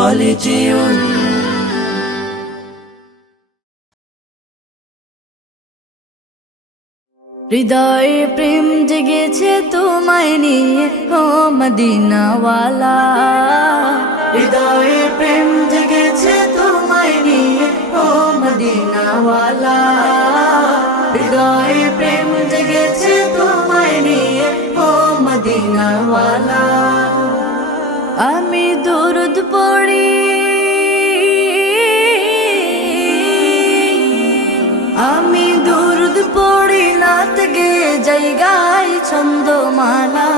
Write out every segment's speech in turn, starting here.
خالدون হৃদয়ে প্রেম জেগেছে তোমায় নিয়ে ও মদিনাওয়ালা, হৃদয়ে প্রেম জেগেছে তোমায় নিয়ে ও মদিনাওয়ালা, হৃদয়ে প্রেম জেগেছে তোমায় নিয়ে ও মদিনাওয়ালা। আমি দুরুদ পড়ি, আমি দুরুদ পড়ি নাত গে জায়গায় ছন্দমালা,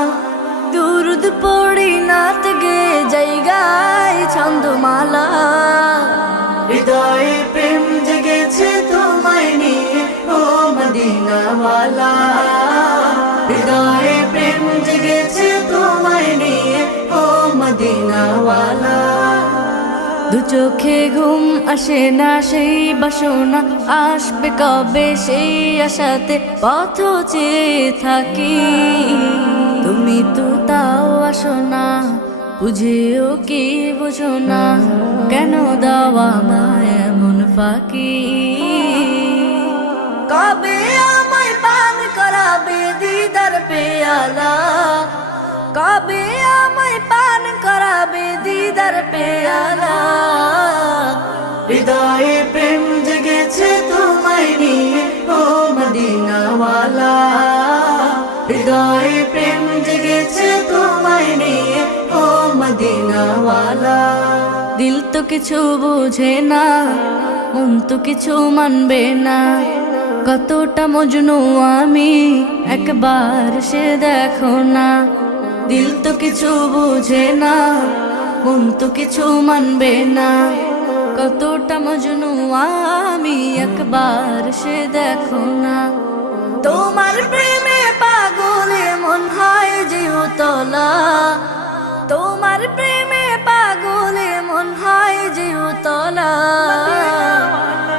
দুরুদ পড়ি নাত গে জায়গায় ছন্দমালা। হৃদয়ে প্রেম জেগেছে তোমায় নিয়ে ও মদিনাওয়ালা, হৃদয়ে প্রেম জেগেছে তোমায় নিয়ে ও মদিনাওয়ালা। দু চোখে ঘুম আসে না সেই বাসনা, আসবে কবে সেই আশাতে পথ চেয়ে থাকি। তুমি তো তাও আসো না, বুঝেও কি বুঝো না, কেন দাও আমায় এমন ফাঁকি। কবে আমায় পান করাবে দিদার পেয়ালা, কবে আমায় পান করাবে দিদার পেয়ালা। হৃদয়ে প্রেম জেগেছে তোমায় নিয়ে ও মদিনাওয়ালা, হৃদয়ে প্রেম জেগেছে তোমায় নিয়ে ও মদিনাওয়ালা। দিল তো কিছু বুঝে না, মন তো কিছু মানবে না, কতটা মজনু আমি একবার সে দেখো না। দিল তো কিছু বুঝে না, মন তো কিছু মানবে না, কতটা মজনু আমি একবার সে দেখো না। তোমার প্রেমে পাগলে মন হয় যে উতলা, তোমার প্রেমে পাগলে মন হয় যে উতলা।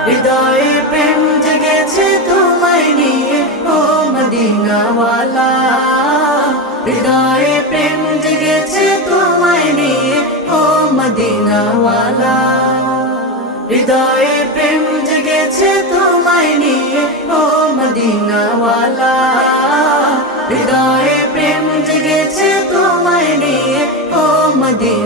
হৃদয়ে প্রেম জেগেছে তোমায় নিয়ে ও মদিনাওয়ালা, হৃদয়ে প্রেম জেগেছে তোমায় নিয়ে ও মদিনাওয়ালা, হৃদয়ে প্রেম জেগেছে তোমায় নিয়ে ও মদিনাওয়ালা, হৃদয়ে প্রেম জেগেছে তোমায় নিয়ে ও মদিনা।